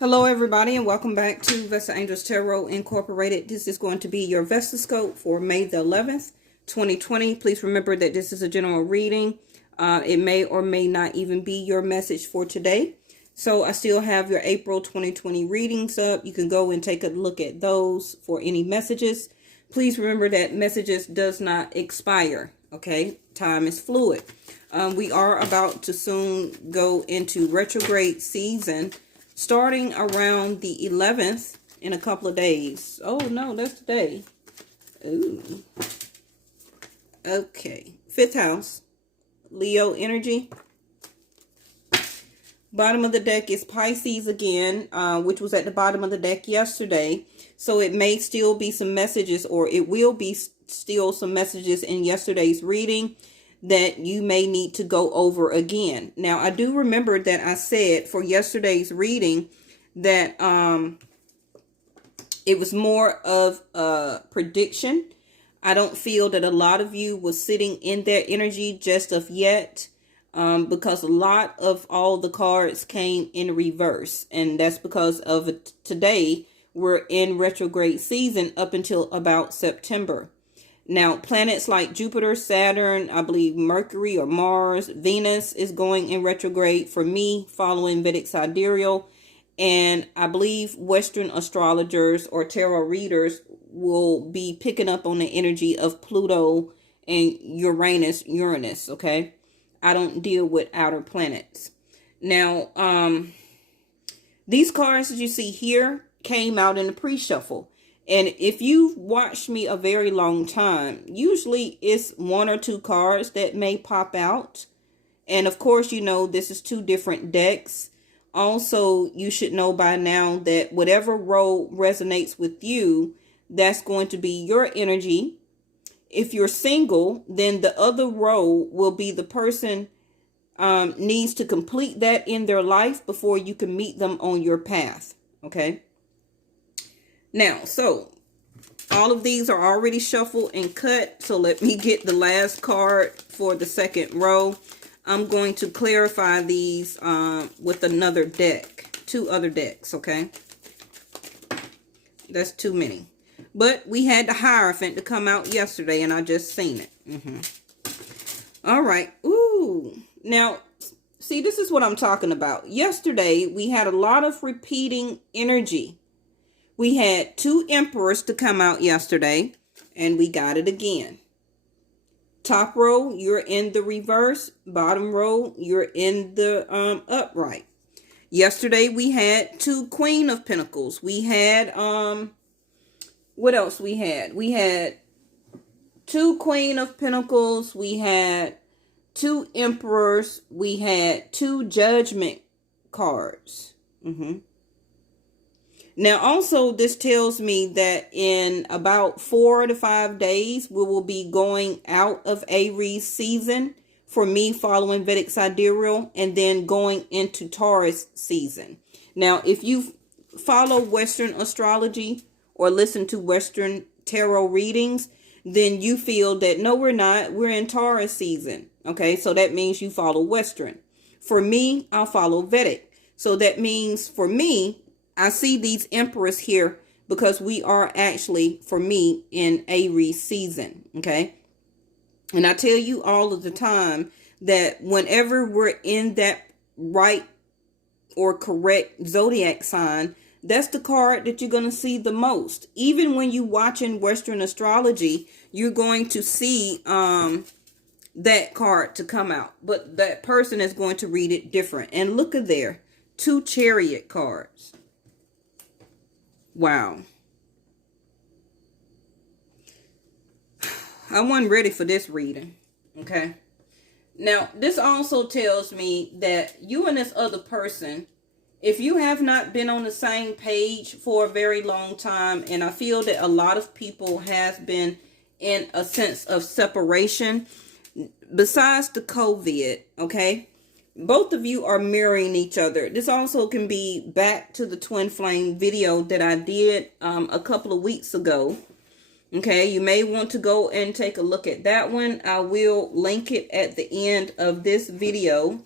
Hello everybody and welcome back to Vesta Angels Tarot Incorporated. This is going to be your Vestascope for May the 11th, 2020. Please remember that this is a general reading. It may or may not even be your message for today. So I still have your April 2020 readings up. You can go and take a look at those for any messages. Please remember that messages does not expire. Okay, time is fluid. We are about to soon go into retrograde season, starting around the 11th in a couple of days. Oh, no, that's today. Ooh. Okay. 5th house. Leo energy. Bottom of the deck is Pisces again, which was at the bottom of the deck yesterday. So it may still be some messages, or it will be still some messages in yesterday's reading that you may need to go over again. Now, I do remember that I said for yesterday's reading that it was more of a prediction. I don't feel that a lot of you was sitting in their energy just of yet, because a lot of all the cards came in reverse. And that's because of today we're in retrograde season up until about September. Now, planets like Jupiter, Saturn, I believe Mercury or Mars, Venus is going in retrograde for me following Vedic sidereal. And I believe Western astrologers or tarot readers will be picking up on the energy of Pluto and Uranus, okay? I don't deal with outer planets. Now, these cards that you see here came out in the pre-shuffle. And if you've watched me a very long time, usually it's one or two cards that may pop out. And of course, you know, this is two different decks. Also, you should know by now that whatever role resonates with you, that's going to be your energy. If you're single, then the other role will be the person needs to complete that in their life before you can meet them on your path. Okay. Now, so all of these are already shuffled and cut. So let me get the last card for the second row. I'm going to clarify these with another deck, two other decks, okay? That's too many. But we had the Hierophant to come out yesterday, and I just seen it. All right. Ooh. Now, see, this is what I'm talking about. Yesterday, we had a lot of repeating energy. We had two Empress to come out yesterday, and we got it again. Top row, you're in the reverse. Bottom row, you're in the upright. Yesterday, we had two Queen of Pentacles. We had, what else we had? We had two Queen of Pentacles. We had two Emperors. We had two Judgment cards. Now, also, this tells me that in about 4 to 5 days, we will be going out of Aries season for me following Vedic sidereal and then going into Taurus season. Now, if you follow Western astrology or listen to Western tarot readings, then you feel that, no, we're not. We're in Taurus season. Okay, so that means you follow Western. For me, I'll follow Vedic. So that means for me, I see these Empress here because we are actually, for me, in Aries season, okay? And I tell you all of the time that whenever we're in that right or correct zodiac sign, that's the card that you're going to see the most. Even when you watching Western astrology, you're going to see that card to come out. But that person is going to read it different. And look at there, two Chariot cards. Wow. I wasn't ready for this reading. Okay. Now, this also tells me that you and this other person, if you have not been on the same page for a very long time, and I feel that a lot of people have been in a sense of separation, besides the COVID, okay? Both of you are mirroring each other. This also can be back to the twin flame video that I did a couple of weeks ago. Okay, you may want to go and take a look at that one. I will link it at the end of this video.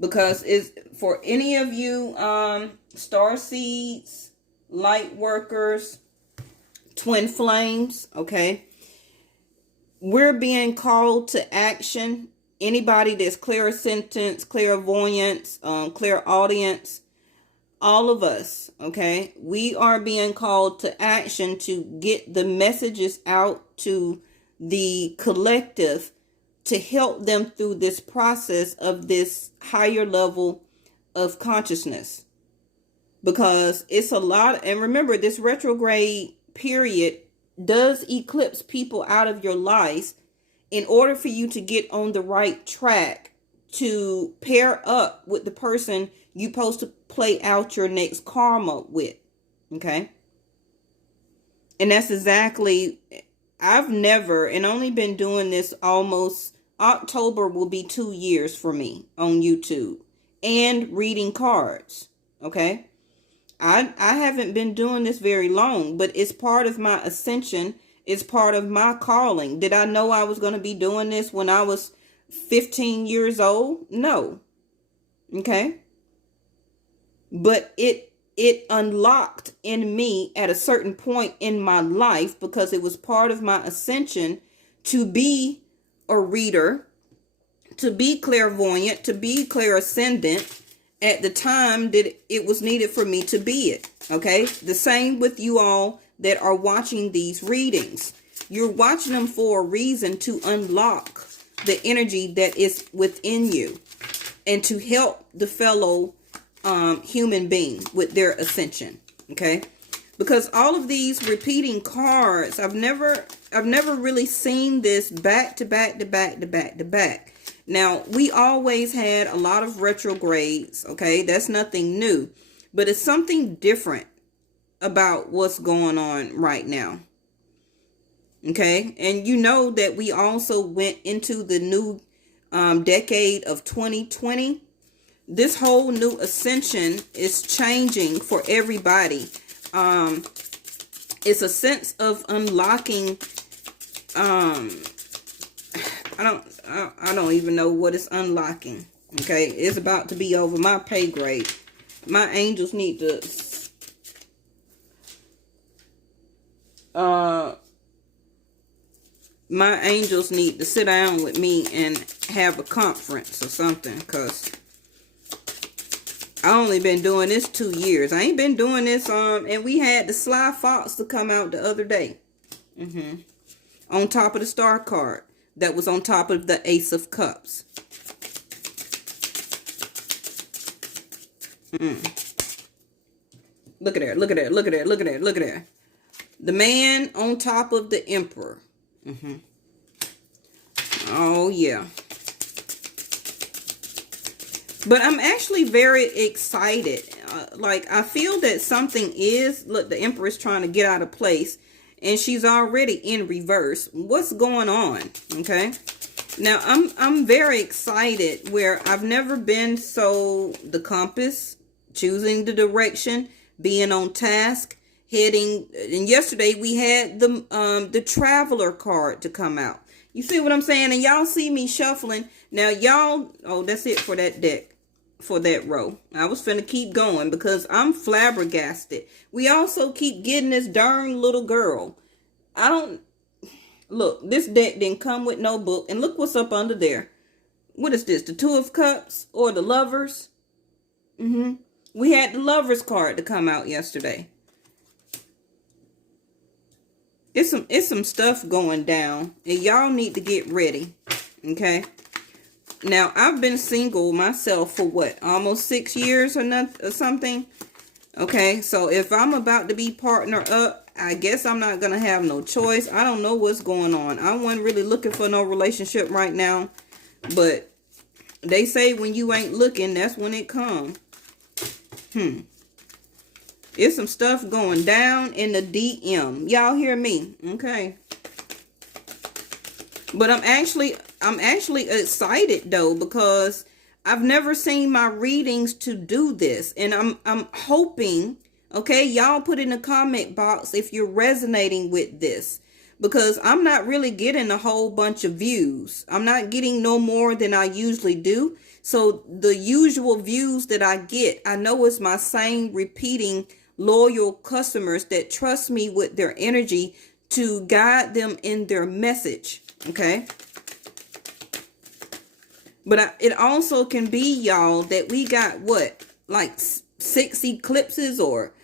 because it's for any of you star seeds, light workers, twin flames, okay? We're being called to action. Anybody that's clairsentience, clairvoyance, clairaudience, all of us, okay? We are being called to action to get the messages out to the collective to help them through this process of this higher level of consciousness. Because it's a lot, and remember, this retrograde period does eclipse people out of your life in order for you to get on the right track to pair up with the person you're supposed to play out your next karma with. Okay? And that's exactly, I've never, and only been doing this almost, October will be 2 years for me on YouTube and reading cards. Okay? I haven't been doing this very long, but it's part of my ascension. It's part of my calling. Did I know I was going to be doing this when I was 15 years old? No. Okay. But it unlocked in me at a certain point in my life because it was part of my ascension to be a reader, to be clairvoyant, to be clairascendent at the time that it was needed for me to be it. Okay. The same with you all that are watching these readings. You're watching them for a reason, to unlock the energy that is within you and to help the fellow human being with their ascension. Okay. Because all of these repeating cards, I've never really seen this back to back to back to back to back. Now, we always had a lot of retrogrades, okay? That's nothing new. But it's something different about what's going on right now. Okay? And you know that we also went into the new decade of 2020. This whole new ascension is changing for everybody. It's a sense of unlocking. I don't even know what it's unlocking. Okay, it's about to be over my pay grade. My angels need to sit down with me and have a conference or something, because I only been doing this 2 years. I ain't been doing this and we had the Sly Fox to come out the other day. On top of the star card that was on top of the Ace of Cups. Look at there, look at there, look at there, look at there, look at there. The man on top of the Emperor. Oh, yeah. But I'm actually very excited. Like, I feel that something is, look, the Empress trying to get out of place. And she's already in reverse. What's going on? Okay. Now, I'm very excited where I've never been so the compass, choosing the direction, being on task, heading. And yesterday we had the Traveler card to come out. You see what I'm saying? And y'all see me shuffling. Now, y'all, oh, that's it for that deck, for that row. I was finna keep going because I'm flabbergasted. We also keep getting this darn little girl. I don't, look, this deck didn't come with no book. And look what's up under there. What is this? The Two of Cups or the Lovers? We had the Lovers card to come out yesterday. It's some stuff going down. And y'all need to get ready. Okay? Now, I've been single myself for what? Almost 6 years or something? Okay, so if I'm about to be partner up, I guess I'm not going to have no choice. I don't know what's going on. I wasn't really looking for no relationship right now. But they say when you ain't looking, that's when it comes. It's some stuff going down in the DM. Y'all hear me? Okay. But I'm actually excited though, because I've never seen my readings to do this. And I'm hoping, okay, y'all put in the comment box if you're resonating with this, because I'm not really getting a whole bunch of views. I'm not getting no more than I usually do. So the usual views that I get, I know it's my same repeating loyal customers that trust me with their energy to guide them in their message. Okay. But it also can be, y'all, that we got what, like 6 eclipses, or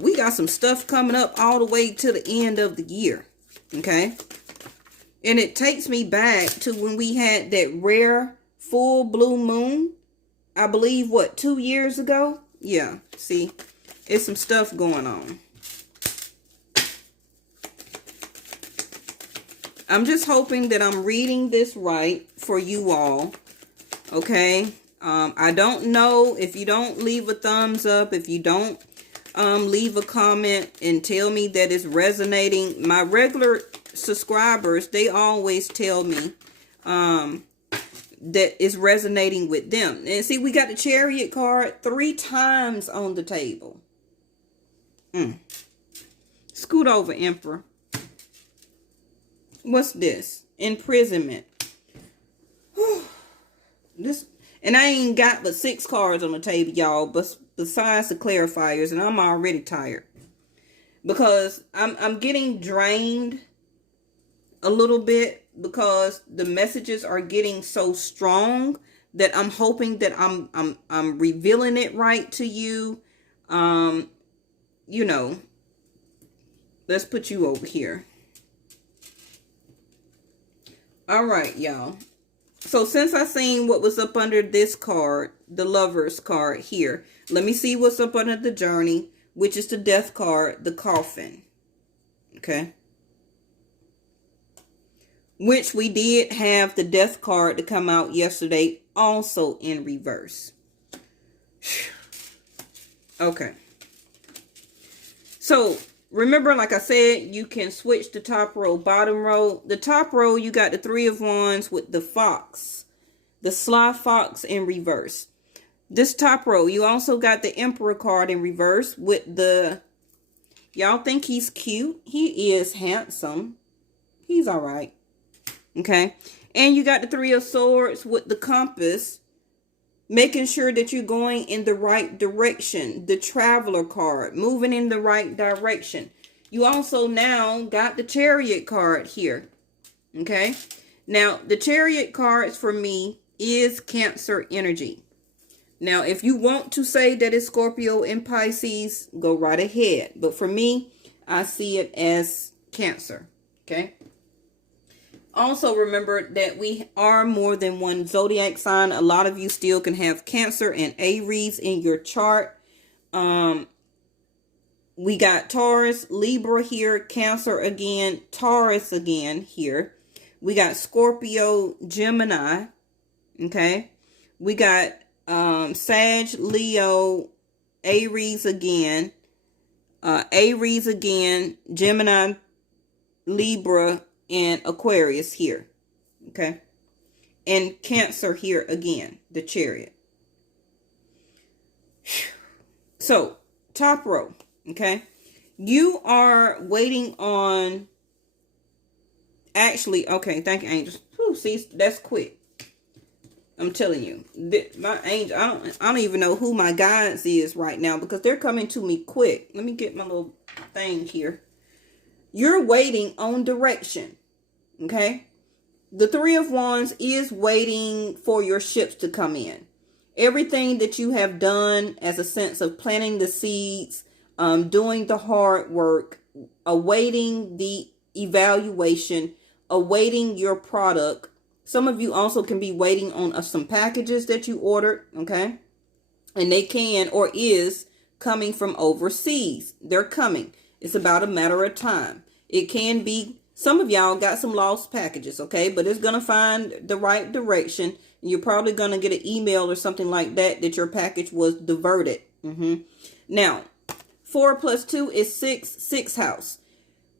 we got some stuff coming up all the way to the end of the year. Okay. And it takes me back to when we had that rare full blue moon, I believe, what, 2 years ago? Yeah, see, it's some stuff going on. I'm just hoping that I'm reading this right for you all. Okay. I don't know if you don't leave a thumbs up, if you don't leave a comment and tell me that it's resonating. My regular subscribers, they always tell me that it's resonating with them. And see, we got the Chariot card 3 times on the table. Scoot over, Emperor. What's this? Imprisonment. This, and I ain't got but 6 cards on the table, y'all, but besides the clarifiers, and I'm already tired because I'm getting drained a little bit because the messages are getting so strong that I'm hoping that I'm revealing it right to you. You know, let's put you over here. All right, y'all. So since I seen what was up under this card, the Lover's card here, let me see what's up under the Journey, which is the Death card, the Coffin. Okay. Which we did have the Death card to come out yesterday, also in reverse. Okay. So remember, like I said, you can switch the top row, bottom row. The top row, you got the 3 of Wands with the fox, the sly fox in reverse. This top row, you also got the Emperor card in reverse with the, y'all think he's cute? He is handsome. He's all right. Okay. And you got the 3 of Swords with the compass, making sure that you're going in the right direction. The Traveler card, moving in the right direction. You also now got the Chariot card here. Okay. Now, the Chariot cards for me is Cancer energy. Now, if you want to say that it's Scorpio and Pisces, go right ahead. But for me, I see it as Cancer. Okay. Also, remember that we are more than one zodiac sign. A lot of you still can have Cancer and Aries in your chart. We got Taurus, Libra here, Cancer again, Taurus again here. We got Scorpio, Gemini. Okay. We got Sag, Leo, Aries again. Aries again, Gemini, Libra, and Aquarius here. Okay. And Cancer here again, the Chariot. So, top row. Okay. You are waiting on, actually, okay, thank you, angels. Whew, see, that's quick. I'm telling you, my angel, I don't even know who my guidance is right now because they're coming to me quick. Let me get my little thing here. You're waiting on direction. Okay. The 3 of Wands is waiting for your ships to come in. Everything that you have done as a sense of planting the seeds, doing the hard work, awaiting the evaluation, awaiting your product. Some of you also can be waiting on some packages that you ordered. Okay. And they can or is coming from overseas. They're coming. It's about a matter of time. It can be, some of y'all got some lost packages, okay? But it's going to find the right direction. You're probably going to get an email or something like that that your package was diverted. Now, 4 plus 2 is 6, 6th house.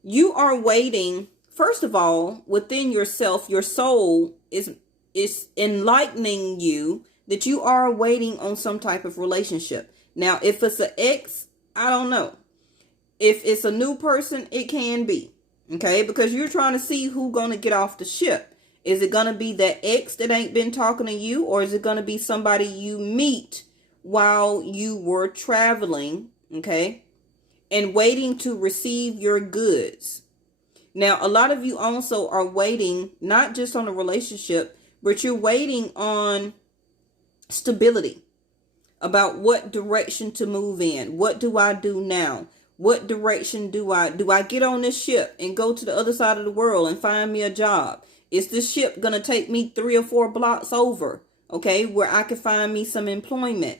You are waiting, first of all, within yourself, your soul is enlightening you that you are waiting on some type of relationship. Now, if it's an ex, I don't know. If it's a new person, it can be. Okay, because you're trying to see who's going to get off the ship. Is it going to be that ex that ain't been talking to you, or is it going to be somebody you meet while you were traveling, okay, and waiting to receive your goods? Now, a lot of you also are waiting, not just on a relationship, but you're waiting on stability, about what direction to move in. What do I do now? What direction do I get on this ship and go to the other side of the world and find me a job? Is this ship going to take me 3 or 4 blocks over, okay, where I can find me some employment?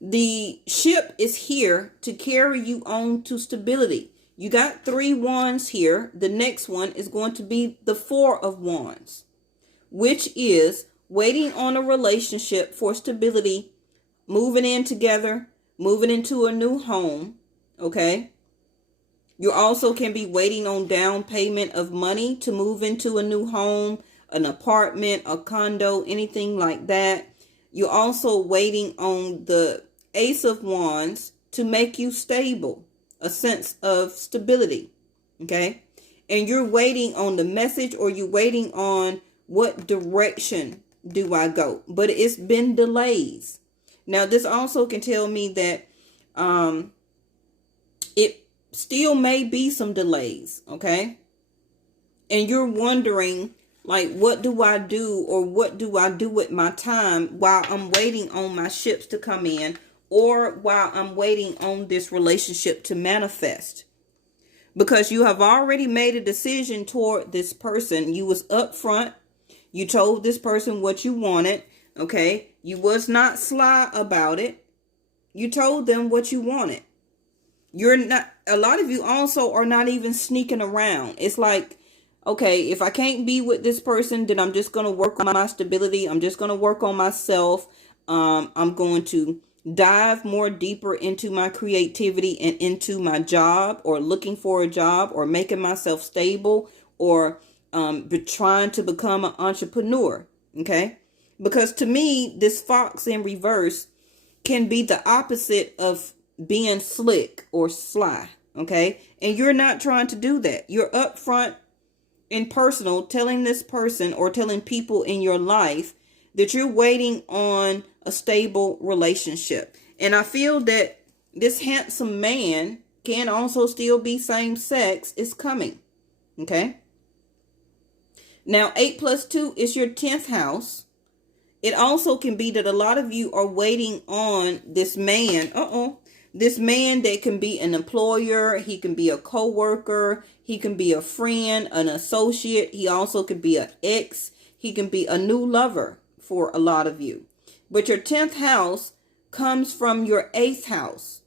The ship is here to carry you on to stability. You got 3 wands here. The next one is going to be the 4 of wands, which is waiting on a relationship for stability, moving in together, moving into a new home, okay? You also can be waiting on down payment of money to move into a new home, an apartment, a condo, anything like that. You're also waiting on the Ace of Wands to make you stable, a sense of stability, okay? And you're waiting on the message, or you're waiting on what direction do I go? But it's been delays. Now, this also can tell me that it still may be some delays, okay? And you're wondering, like, what do I do, or what do I do with my time while I'm waiting on my ships to come in, or while I'm waiting on this relationship to manifest? Because you have already made a decision toward this person. You was upfront. You told this person what you wanted, okay? You was not sly about it. You told them what you wanted. You're not, a lot of you also are not even sneaking around. It's like, okay, if I can't be with this person, then I'm just going to work on my stability. I'm just going to work on myself. I'm going to dive more deeper into my creativity and into my job, or looking for a job, or making myself stable, or trying to become an entrepreneur, okay? Because to me, this fox in reverse can be the opposite of being slick or sly, okay? And you're not trying to do that. You're upfront and personal, telling this person or telling people in your life that you're waiting on a stable relationship. And I feel that this handsome man can also still be same sex is coming, okay? Now, 8 plus 2 is your 10th house. It also can be that a lot of you are waiting on this man. This man that can be an employer. He can be a co-worker. He can be a friend, an associate. He also could be an ex. He can be a new lover for a lot of you. But your 10th house comes from your 8th house.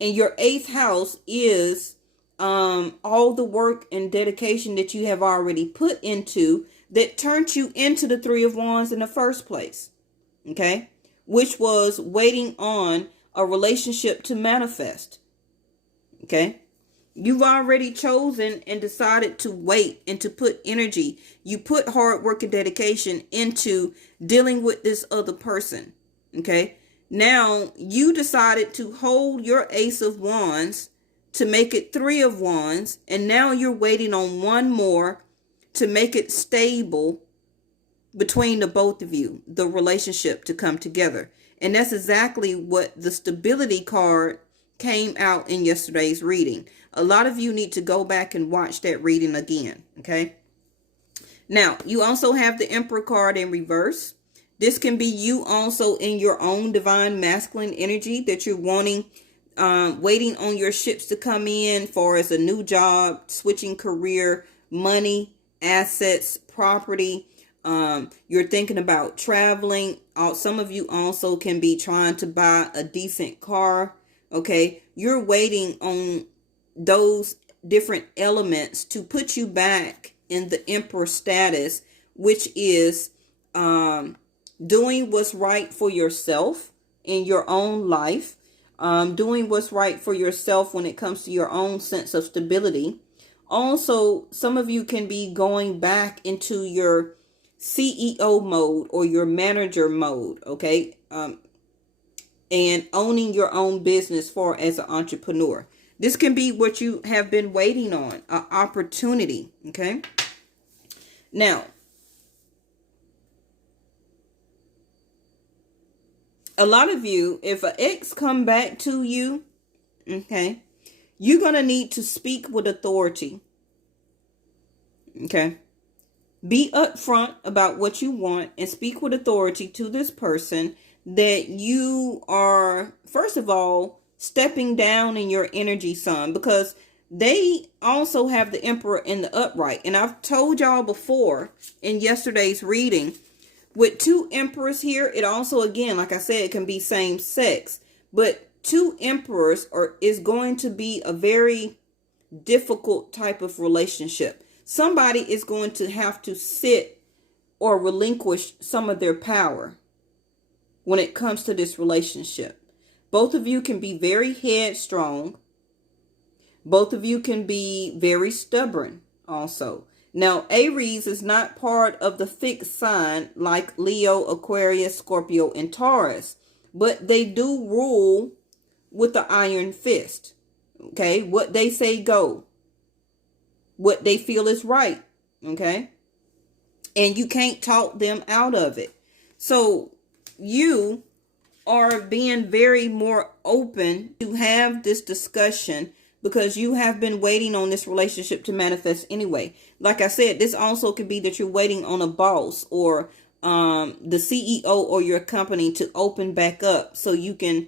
And your 8th house is all the work and dedication that you have already put into that turned you into the 3 of Wands in the first place. Okay? Which was waiting on a relationship to manifest. Okay? You've already chosen and decided to wait and to put energy. You put hard work and dedication into dealing with this other person. Okay? Now, you decided to hold your Ace of Wands to make it 3 of Wands. And now you're waiting on one more to make it stable between the both of you, the relationship to come together. And that's exactly what the stability card came out in yesterday's reading. A lot of you need to go back and watch that reading again, okay? Now, you also have the Emperor card in reverse. This can be you also in your own divine masculine energy that you're wanting, waiting on your ships to come in for as a new job, switching career, money, assets, property. You're thinking about traveling. Some of you also can be trying to buy a decent car. Okay. You're waiting on those different elements to put you back in the Emperor status, which is, doing what's right for yourself in your own life. Doing what's right for yourself when it comes to your own sense of stability. Also, some of you can be going back into your CEO mode or your manager mode, okay? And owning your own business for as an entrepreneur. This can be what you have been waiting on, an opportunity, okay? Now, A lot of you, if an ex come back to you, okay, you're going to need to speak with authority. Okay. Be upfront about what you want and speak with authority to this person that you are, first of all, stepping down in your energy, son, because they also have the Emperor in the upright. And I've told y'all before in yesterday's reading, with two emperors here, it also, again, like I said, it can be same sex. But two emperors is going to be a very difficult type of relationship. Somebody is going to have to sit or relinquish some of their power when it comes to this relationship. Both of you can be very headstrong. Both of you can be very stubborn also. Now, Aries is not part of the fixed sign like Leo, Aquarius, Scorpio, and Taurus, but they do rule with the iron fist. Okay, what they say go. What they feel is right. Okay, and you can't talk them out of it. So you are being very more open to have this discussion because you have been waiting on this relationship to manifest anyway. Like I said, this also could be that you're waiting on a boss or the CEO or your company to open back up so you can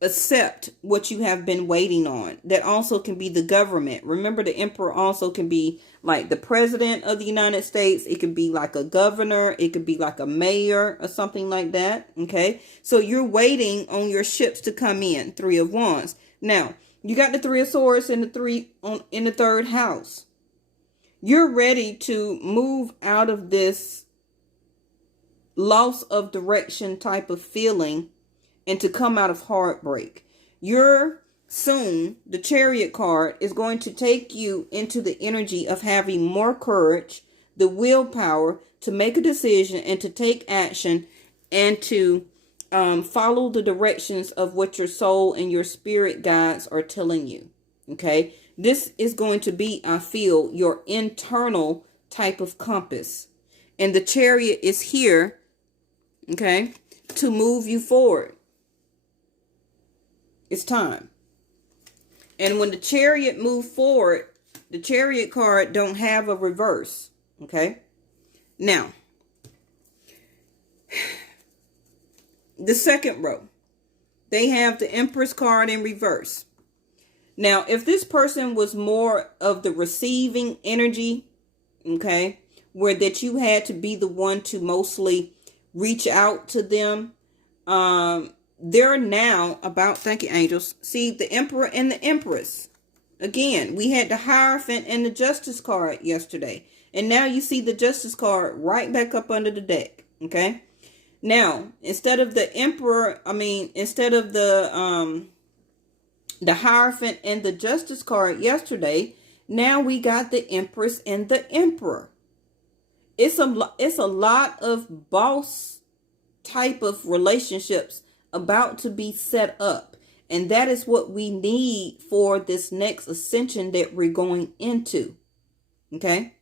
accept what you have been waiting on. That also can be the government. Remember, the Emperor also can be like the president of the United States. It could be like a governor. It could be like a mayor or something like that. Okay, so you're waiting on your ships to come in. Three of Wands. Now you got the Three of Swords in the third house. You're ready to move out of this loss of direction type of feeling and to come out of heartbreak. The Chariot card is going to take you into the energy of having more courage, the willpower to make a decision and to take action and to follow the directions of what your soul and your spirit guides are telling you. Okay. This is going to be, I feel, your internal type of compass. And the Chariot is here, okay, to move you forward. It's time. And when the Chariot move forward, the Chariot card don't have a reverse. Okay. Now, the second row, they have the Empress card in reverse. Now, if this person was more of the receiving energy, okay, where that you had to be the one to mostly reach out to them, they're now about, thank you, angels. See, the Emperor and the Empress. Again, we had the Hierophant and the Justice card yesterday. And now you see the Justice card right back up under the deck. Okay. Now, instead of the Hierophant and the Justice card yesterday, now we got the Empress and the Emperor. It's a lot of boss type of relationships about to be set up. And that is what we need for this next ascension that we're going into. Okay.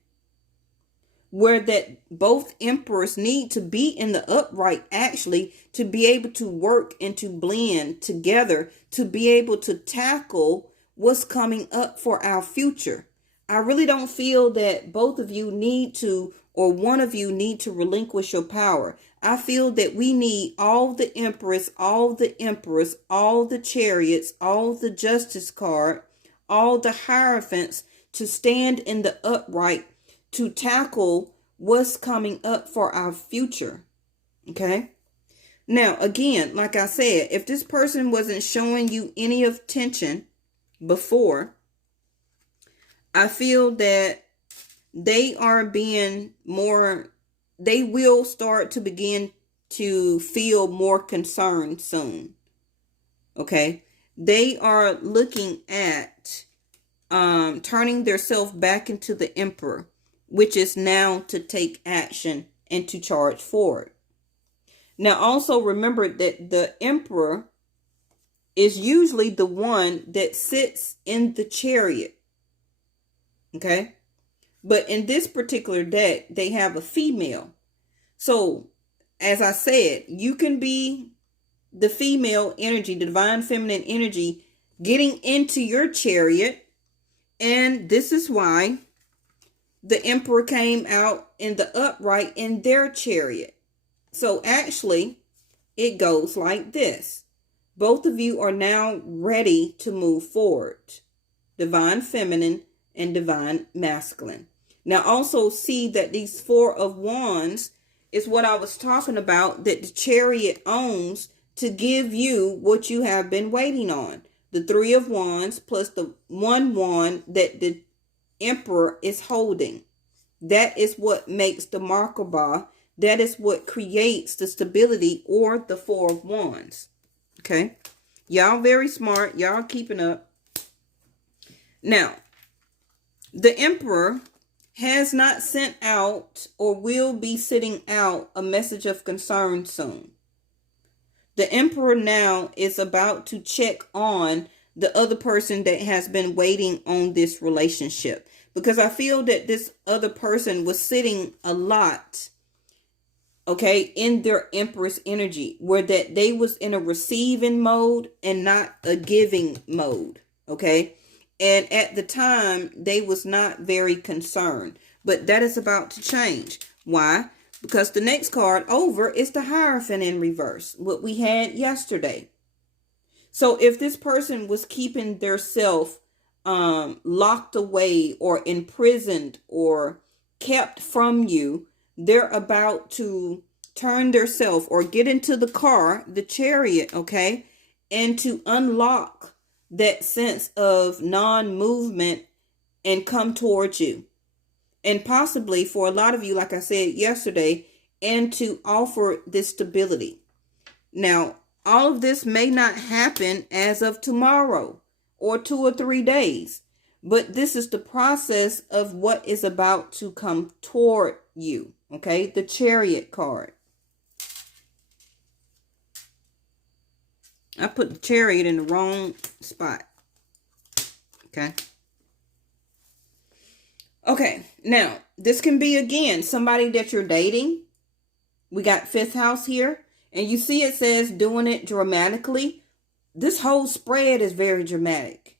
Where that both emperors need to be in the upright, actually, to be able to work and to blend together, to be able to tackle what's coming up for our future. I really don't feel that both of you need to, or one of you need to relinquish your power. I feel that we need all the Empress, all the Emperors, all the Chariots, all the Justice card, all the Hierophants to stand in the upright to tackle what's coming up for our future. Okay. Now, again, like I said, if this person wasn't showing you any of tension before, I feel that they are being more, they will start to begin to feel more concerned soon. Okay. They are looking at turning themselves back into the Emperor, which is now to take action and to charge forward. Now, also remember that the Emperor is usually the one that sits in the Chariot. Okay. But in this particular deck, they have a female. So as I said, you can be the female energy, the divine feminine energy, getting into your chariot. And this is why the Emperor came out in the upright in their chariot. So actually, it goes like this. Both of you are now ready to move forward. Divine feminine and divine masculine. Now also see that these 4 of Wands is what I was talking about, that the chariot owns to give you what you have been waiting on. The 3 of Wands plus the 1 wand that the Emperor is holding. That is what makes the Merkaba. That is what creates the stability, or the 4 of Wands. Okay. Y'all very smart. Y'all keeping up. Now, the Emperor has not sent out or will be sending out a message of concern soon. The Emperor now is about to check on the other person that has been waiting on this relationship. Because I feel that this other person was sitting a lot, okay, in their Empress energy, where that they was in a receiving mode and not a giving mode, okay? And at the time, they was not very concerned. But that is about to change. Why? Because the next card over is the Hierophant in reverse, what we had yesterday. So if this person was keeping their self locked away or imprisoned or kept from you, they're about to turn their self or get into the car, the chariot, okay, and to unlock that sense of non-movement and come towards you. And possibly for a lot of you, like I said yesterday, and to offer this stability. Now, all of this may not happen as of tomorrow or 2 or 3 days, but this is the process of what is about to come toward you. Okay, the Chariot card. I put the Chariot in the wrong spot. Okay. Okay, now, this can be, again, somebody that you're dating. We got 5th house here. And you see it says doing it dramatically. This whole spread is very dramatic.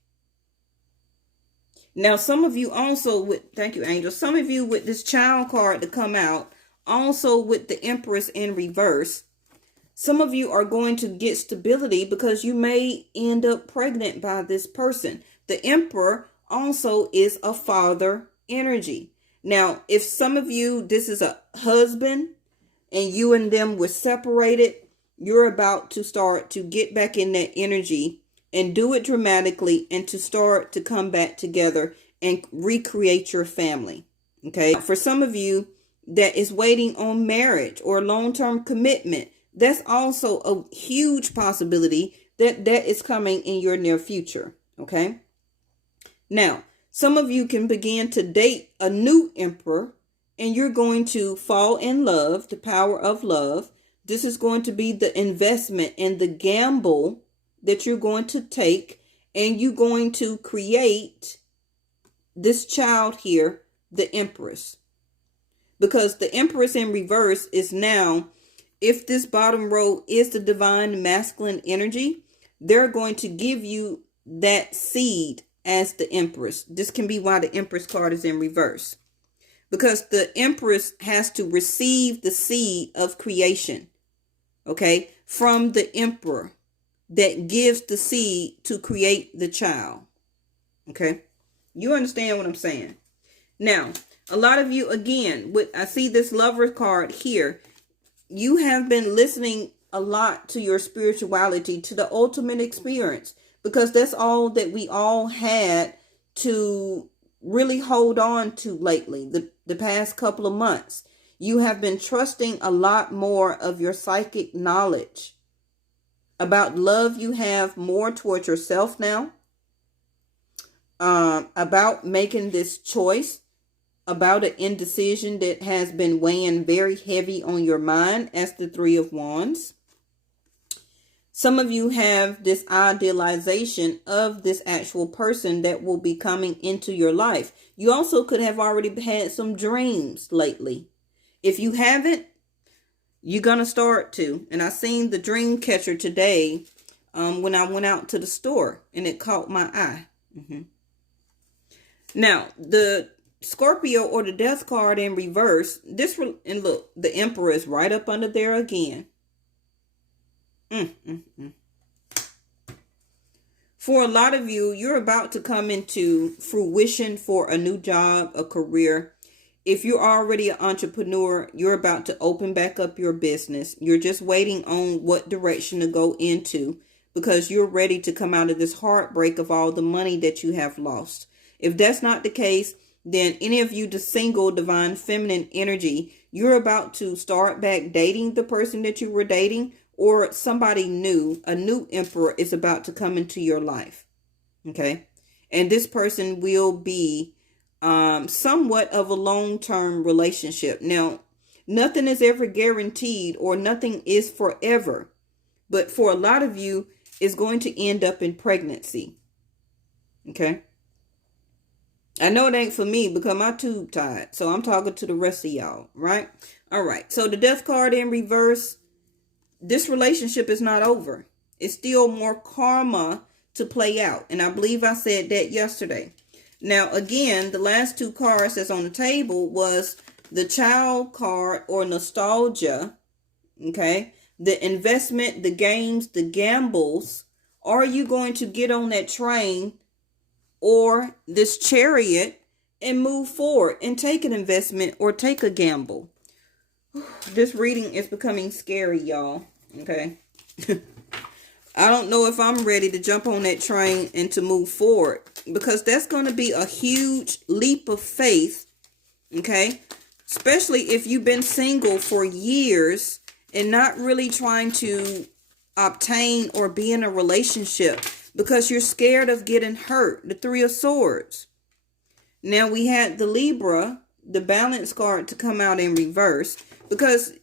Now, some of you also with, thank you, Angel. Some of you with this Child card to come out, also with the Empress in reverse. Some of you are going to get stability because you may end up pregnant by this person. The Emperor also is a father energy. Now, if some of you, this is a husband and you and them were separated, you're about to start to get back in that energy and do it dramatically and to start to come back together and recreate your family. Okay. For some of you that is waiting on marriage or long-term commitment, that's also a huge possibility that is coming in your near future. Okay. Now, some of you can begin to date a new Emperor and you're going to fall in love, the power of love. This is going to be the investment and the gamble that you're going to take, and you're going to create this child here, the Empress. Because the Empress in reverse is now, if this bottom row is the divine masculine energy, they're going to give you that seed as the Empress. This can be why the Empress card is in reverse. Because the Empress has to receive the seed of creation, okay, from the Emperor that gives the seed to create the child, okay? You understand what I'm saying? Now, a lot of you, again, I see this Lover card here. You have been listening a lot to your spirituality, to the ultimate experience, because that's all that we all had to really hold on to lately, the past couple of months. You have been trusting a lot more of your psychic knowledge about love you have more towards yourself now, about making this choice, about an indecision that has been weighing very heavy on your mind as the 3 of Wands. Some of you have this idealization of this actual person that will be coming into your life. You also could have already had some dreams lately. If you haven't, You're going to start to. And I seen the dream catcher today when I went out to the store, and it caught my eye. Now, the Scorpio or the death card in reverse, and look, the Emperor is right up under there again. For a lot of you, you're about to come into fruition for a new job, a career. If you're already an entrepreneur, you're about to open back up your business. You're just waiting on what direction to go into because you're ready to come out of this heartbreak of all the money that you have lost. If that's not the case, then any of you, the single divine feminine energy, you're about to start back dating the person that you were dating, or somebody new, a new emperor is about to come into your life. Okay. And this person will be somewhat of a long-term relationship. Now, nothing is ever guaranteed or nothing is forever. But for a lot of you, it's going to end up in pregnancy. Okay. I know it ain't for me because my tube tied. So I'm talking to the rest of y'all, right? All right. So the death card in reverse, this relationship is not over. It's still more karma to play out. And I believe I said that yesterday. Now, again, the last two cards that's on the table was the child card or nostalgia. Okay. The investment, the games, the gambles. Are you going to get on that train or this chariot and move forward and take an investment or take a gamble? This reading is becoming scary, y'all. Okay. I don't know if I'm ready to jump on that train and to move forward, because that's going to be a huge leap of faith. Okay. Especially if you've been single for years and not really trying to obtain or be in a relationship because you're scared of getting hurt. The Three of Swords. Now we had the Libra, the balance card, to come out in reverse, because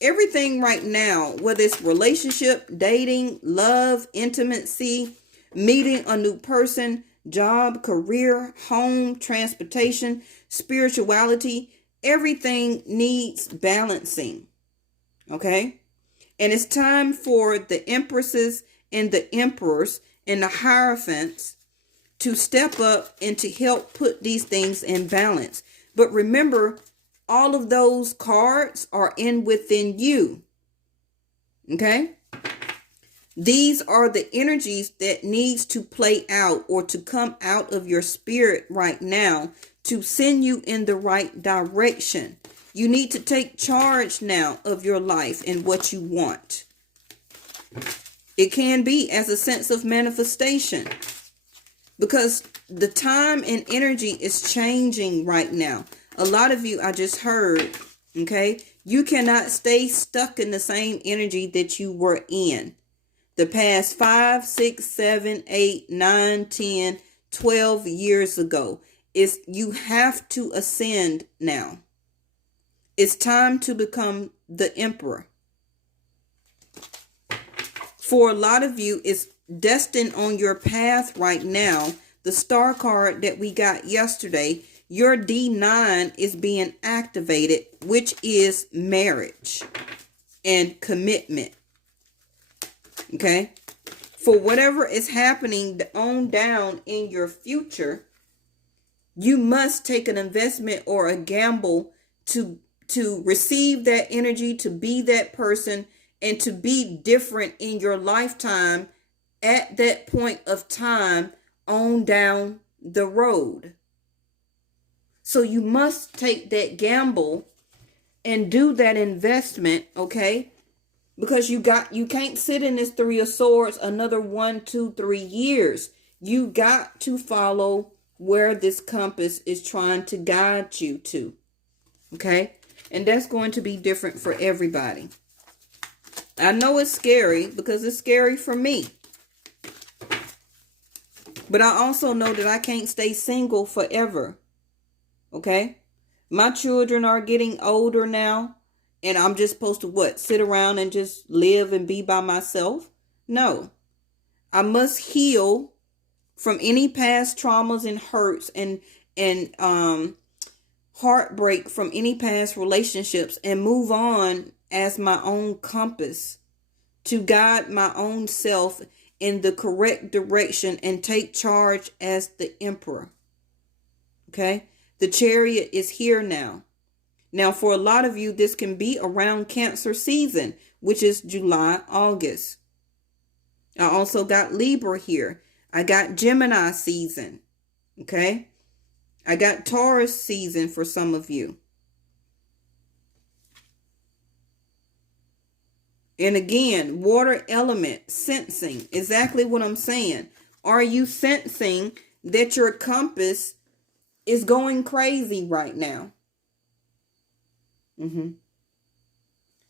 everything right now, whether it's relationship, dating, love, intimacy, meeting a new person, job, career, home, transportation, spirituality, everything needs balancing. Okay? And it's time for the empresses and the emperors and the hierophants to step up and to help put these things in balance. But remember, all of those cards are within you. Okay? These are the energies that needs to play out or to come out of your spirit right now to send you in the right direction. You need to take charge now of your life and what you want. It can be as a sense of manifestation, because the time and energy is changing right now. A lot of you, I just heard, okay, you cannot stay stuck in the same energy that you were in the past 5, 6, 7, 8, 9, 10, 12 years ago. You have to ascend now. It's time to become the emperor. For a lot of you, it's destined on your path right now. The star card that we got yesterday, your D9 is being activated, which is marriage and commitment. Okay? For whatever is happening on down in your future, you must take an investment or a gamble to receive that energy, to be that person, and to be different in your lifetime at that point of time on down the road. So you must take that gamble and do that investment, okay? Because you can't sit in this Three of Swords another 1, 2, 3 years. You got to follow where this compass is trying to guide you to, okay? And that's going to be different for everybody. I know it's scary because it's scary for me. But I also know that I can't stay single forever. Okay? My children are getting older now. And I'm just supposed to sit around and just live and be by myself? No. I must heal from any past traumas and hurts and heartbreak from any past relationships and move on as my own compass, to guide my own self in the correct direction and take charge as the emperor. Okay? The Chariot is here now. Now, for a lot of you, this can be around Cancer season, which is July, August. I also got Libra here. I got Gemini season. Okay? I got Taurus season for some of you. And again, water element, sensing, exactly what I'm saying. Are you sensing that your compass is going crazy right now? The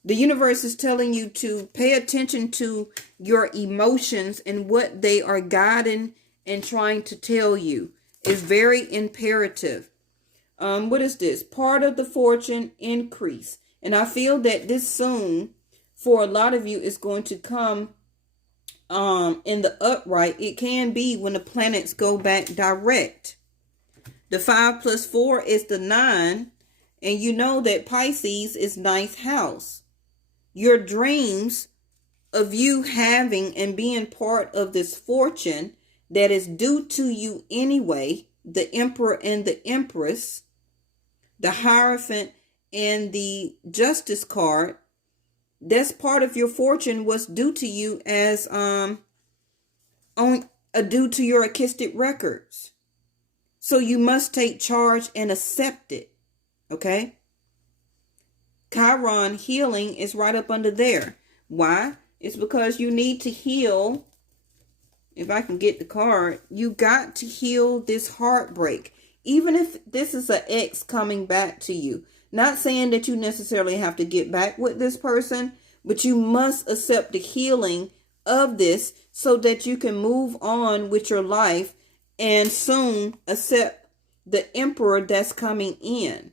universe is telling you to pay attention to your emotions and what they are guiding and trying to tell you. Is very imperative. What is this? Part of the fortune increase. And I feel that this soon, for a lot of you, is going to come in the upright. It can be when the planets go back direct. The 5 plus 4 is the 9. And you know that Pisces is ninth house. Your dreams of you having and being part of this fortune that is due to you anyway, the Emperor and the Empress, the Hierophant and the Justice card, that's part of your fortune was due to you as due to your artistic records. So you must take charge and accept it. Okay? Chiron healing is right up under there. Why? It's because you need to heal. If I can get the card, you got to heal this heartbreak. Even if this is an ex coming back to you. Not saying that you necessarily have to get back with this person, but you must accept the healing of this so that you can move on with your life and soon accept the emperor that's coming in.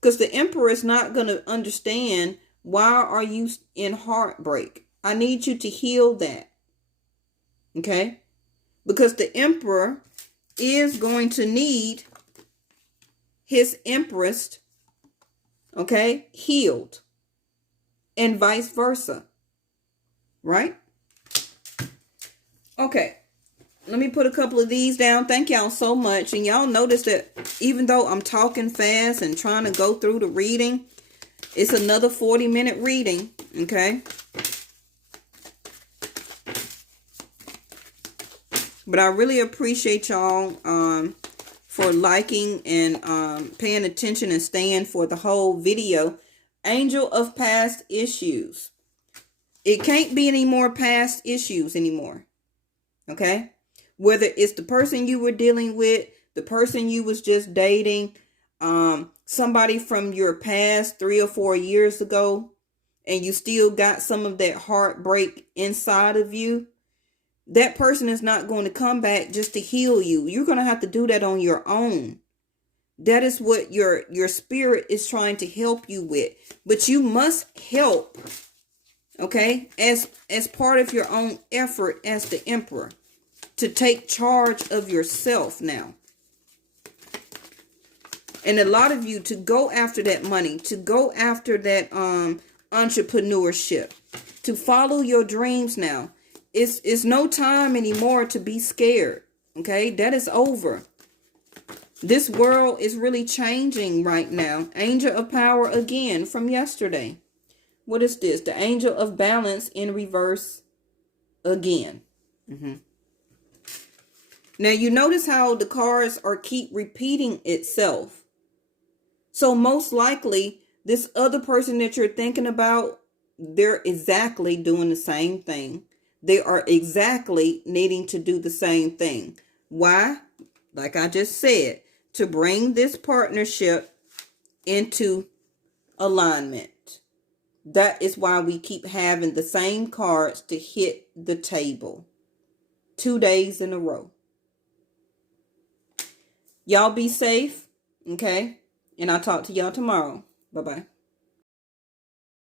Because the emperor is not going to understand, why are you in heartbreak? I need you to heal that. Okay? Because the emperor is going to need his empress, okay, healed. And vice versa. Right? Okay. Let me put a couple of these down. Thank y'all so much. And y'all notice that even though I'm talking fast and trying to go through the reading, it's another 40-minute reading. Okay? But I really appreciate y'all for liking and paying attention and staying for the whole video. Angel of past issues. It can't be any more past issues anymore. Okay? Whether it's the person you were dealing with, the person you was just dating, somebody from your past 3 or 4 years ago, and you still got some of that heartbreak inside of you, that person is not going to come back just to heal you. You're going to have to do that on your own. That is what your spirit is trying to help you with. But you must help, okay, as part of your own effort as the emperor, to take charge of yourself now. And a lot of you to go after that money, to go after that entrepreneurship, to follow your dreams now. It's no time anymore to be scared. Okay, that is over. This world is really changing right now. Angel of power again from yesterday. What is this? The angel of balance in reverse again. Now you notice how the cards keep repeating itself. So most likely this other person that you're thinking about, they're exactly doing the same thing. They are exactly needing to do the same thing. Why? Like I just said, to bring this partnership into alignment. That is why we keep having the same cards to hit the table 2 days in a row. Y'all be safe, okay? And I'll talk to y'all tomorrow. Bye-bye.